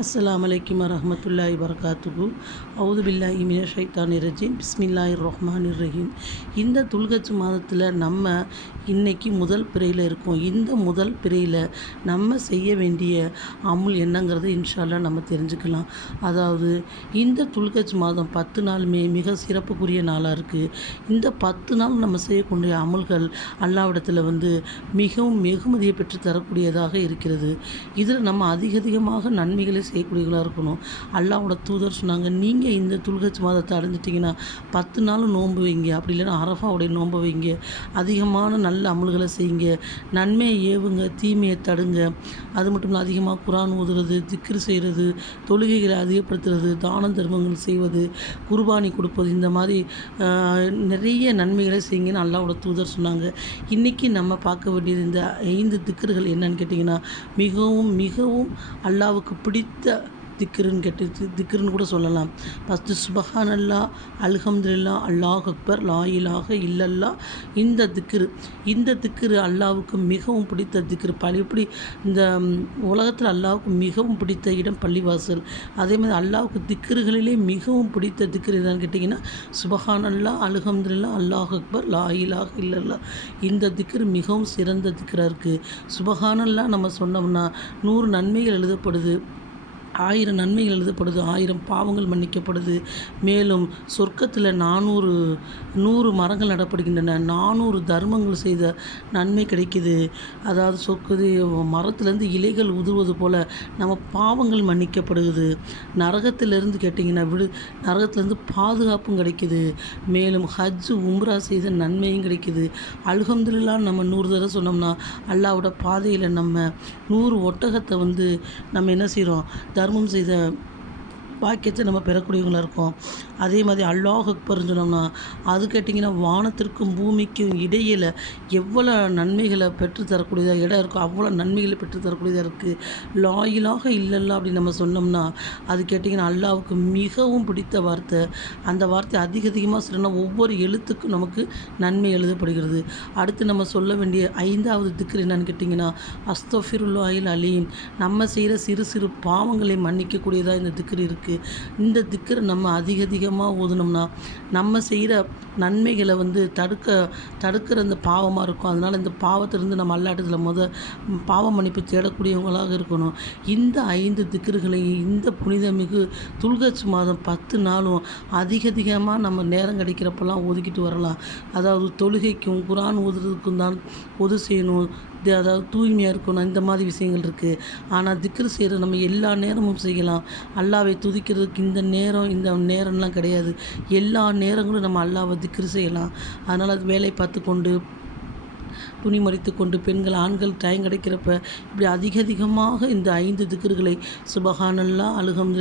அஸ்லாம் வலைக்கம் வரஹமத்துல்லாஹி வரகாத்துகு அவுது பில்லாஹி மின ஷைத்தான் ரஜீம். பிஸ்மில்லாஹி ரஹ்மான் ரஹீம். இந்த துல்கச்சு மாதத்தில் நம்ம இன்றைக்கி முதல் பிறையில் இருக்கோம். இந்த முதல் பிறையில் நம்ம செய்ய வேண்டிய அமுல் என்னங்கிறது இன்ஷால்லா நம்ம தெரிஞ்சுக்கலாம். அதாவது இந்த துல்கச்சு மாதம் பத்து நாளுமே மிக சிறப்புக்குரிய நாளாக இருக்குது இந்த பத்து நாள் நம்ம செய்யக்கூடிய அமுல்கள் அல்லாவிடத்தில் வந்து மிகவும் வெகுமதியை பெற்று தரக்கூடியதாக இருக்கிறது. இதில் நம்ம அதிக அதிகமாக நன்மைகளை செய்யக்கூடியவர்களாக இருக்கணும். அல்லாவோட தூதர் சொன்னாங்க நீங்கள் இந்த துல்கச் மாதத்தை அடைஞ்சிட்டிங்கன்னா பத்து நாளும் நோன்பு வைங்க. அப்படி இல்லைன்னா அரஃபாவுடைய நோன்பு வைங்க. அதிகமான நல்ல அமல்களை செய்யுங்க. நன்மையை ஏவுங்க தீமையை தடுங்க. அது மட்டும் இல்லை அதிகமாக குரான் ஊதுறது திக்ரு செய்கிறது தொழுகைகளை அதிகப்படுத்துறது தானம் தர்மங்கள் செய்வது குர்பானி கொடுப்பது இந்த மாதிரி நிறைய நன்மைகளை செய்யுங்கன்னு அல்லாவோட தூதர் சொன்னாங்க. இன்றைக்கி நம்ம பார்க்க வேண்டியது இந்த ஐந்து திக்கர்கள் என்னன்னு கேட்டிங்கன்னா மிகவும் மிகவும் அல்லாவுக்கு பிடித்த திக்ருன்னு கேட்டு தி- திக்ருன்னு கூட சொல்லலாம். ஃபஸ்ட்டு சுபஹான் அல்லா அல்ஹம்துல்லா அல்லாஹ் அக்பர் லா இலாஹ இல்லல்லா. இந்த திக்ரு இந்த திக்ரு அல்லாவுக்கு மிகவும் பிடித்த திக்ரு பள்ளி எப்படி இந்த உலகத்தில் அல்லாவுக்கு மிகவும் பிடித்த இடம் பள்ளிவாசல். அதே மாதிரி அல்லாவுக்கு திக்ருகளிலே மிகவும் பிடித்த திக்ரு என்னன்னு கேட்டிங்கன்னா சுபஹான் அல்லா அல்ஹம்துல்லா அல்லாஹ் அக்பர் லா இலாஹ இல்லல்லா. இந்த திக்ரு மிகவும் சிறந்த திக்ராக இருக்குது சுபஹானல்லா நம்ம சொன்னோம்னா நூறு நன்மைகள் எழுதப்படுது. ஆயிரம் நன்மைகள் எழுதப்படுது ஆயிரம் பாவங்கள் மன்னிக்கப்படுது. மேலும் சொர்க்கத்தில் நானூறு நூறு மரங்கள் நடப்படுகின்றன. நானூறு தர்மங்கள் செய்த நன்மை கிடைக்குது. அதாவது சொற்கது மரத்துலேருந்து இலைகள் உதிர்வது போல் நம்ம பாவங்கள் மன்னிக்கப்படுகிறது நரகத்திலிருந்து கேட்டிங்கன்னா விடு நரகத்திலேருந்து பாதுகாப்பும் கிடைக்குது. மேலும் ஹஜ் உம்ரா செய்த நன்மையும் கிடைக்குது. அல்ஹம்துலில்லாஹ் நம்ம நூறு தடவை சொன்னோம்னா அல்லாவோட பாதையில் நம்ம நூறு ஒட்டகத்தை வந்து நம்ம என்ன செய்கிறோம் தர்மம் செய்த பாக்கியத்தை நம்ம பெறக்கூடியவங்களாக இருக்கோம். அதே மாதிரி அல்லாஹ் அக்பர்னு சொன்னோம்னா அது கேட்டிங்கன்னா வானத்திற்கும் பூமிக்கும் இடையில் எவ்வளோ நன்மைகளை பெற்றுத்தரக்கூடியதாக இடம் இருக்கோ அவ்வளோ நன்மைகளை பெற்றுத்தரக்கூடியதாக இருக்குது லாயிலாக இல்லைல்ல அப்படின்னு நம்ம சொன்னோம்னா அது கேட்டிங்கன்னா அல்லாவுக்கு மிகவும் பிடித்த வார்த்தை. அந்த வார்த்தை அதிக அதிகமாக சொன்னா ஒவ்வொரு எழுத்துக்கும் நமக்கு நன்மை எழுதப்படுகிறது. அடுத்து நம்ம சொல்ல வேண்டிய ஐந்தாவது திக்கு என்னன்னு கேட்டிங்கன்னா அஸ்தஃபிருல்லாஹில் அலீம். நம்ம செய்கிற சிறு சிறு பாவங்களை மன்னிக்கக்கூடியதாக இந்த திக்கர் இருக்குது இந்த திக்கரை நம்ம அதிக அதிகமாக ஓதுனோம்னா நம்ம செய்கிற நன்மைகளை வந்து தடுக்க தடுக்கிற அந்த பாவமாக இருக்கும். அதனால் இந்த பாவத்திலிருந்து நம்ம அல்லாட்டத்தில் முத பாவ மன்னிப்பு தேடக்கூடியவங்களாக இருக்கணும். இந்த ஐந்து திக்கர்களையும் இந்த புனிதமிகு துல்கச் மாதம் பத்து நாளும் அதிக அதிகமாக நம்ம நேரம் கிடைக்கிறப்பெல்லாம் ஒதுக்கிட்டு வரலாம். அதாவது தொழுகைக்கும் குரான் ஓதுறதுக்கும் தான் ஒது செய்யணும். இது அதாவது தூய்மையாக இருக்கணும். இந்த மாதிரி விஷயங்கள் இருக்குது ஆனால் திக்ரு செய்கிற நம்ம எல்லா நேரமும் செய்யலாம். அல்லாவை துதிக்கிறதுக்கு இந்த நேரம் இந்த நேரம்லாம் கிடையாது. எல்லா நேரங்களும் நம்ம அல்லாவை திக்ரு செய்யலாம். அதனால் அது வேலை பார்த்து கொண்டு துணி மறித்து கொண்டு பெண்கள் ஆண்கள் டைம் கிடைக்கிறப்ப இப்படி அதிக அதிகமாக இந்த ஐந்து திக்கர்களை சுபஹானல்லா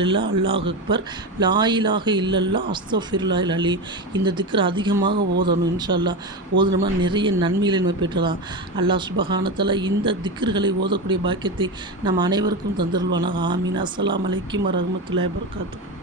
இல்லா அல்லாஹ் அக்பர் லாயிலாக இல்லல்லா அஸ்தஃபிர்லாயில் அலி இந்த திக்கர் அதிகமாக ஓதணும் இன்ஷா அல்லாஹ் ஓதணும்னா நிறைய நன்மைகளை நம்ம பெற்றலாம். அல்லாஹ் சுபஹானத்தில் இந்த திக்கர்களை ஓதக்கூடிய பாக்கியத்தை நம் அனைவருக்கும் தந்திருவானாக ஆமீன். அஸ்லாம் அலைக்கும் வரமத்துல வபரகாத்துஹு.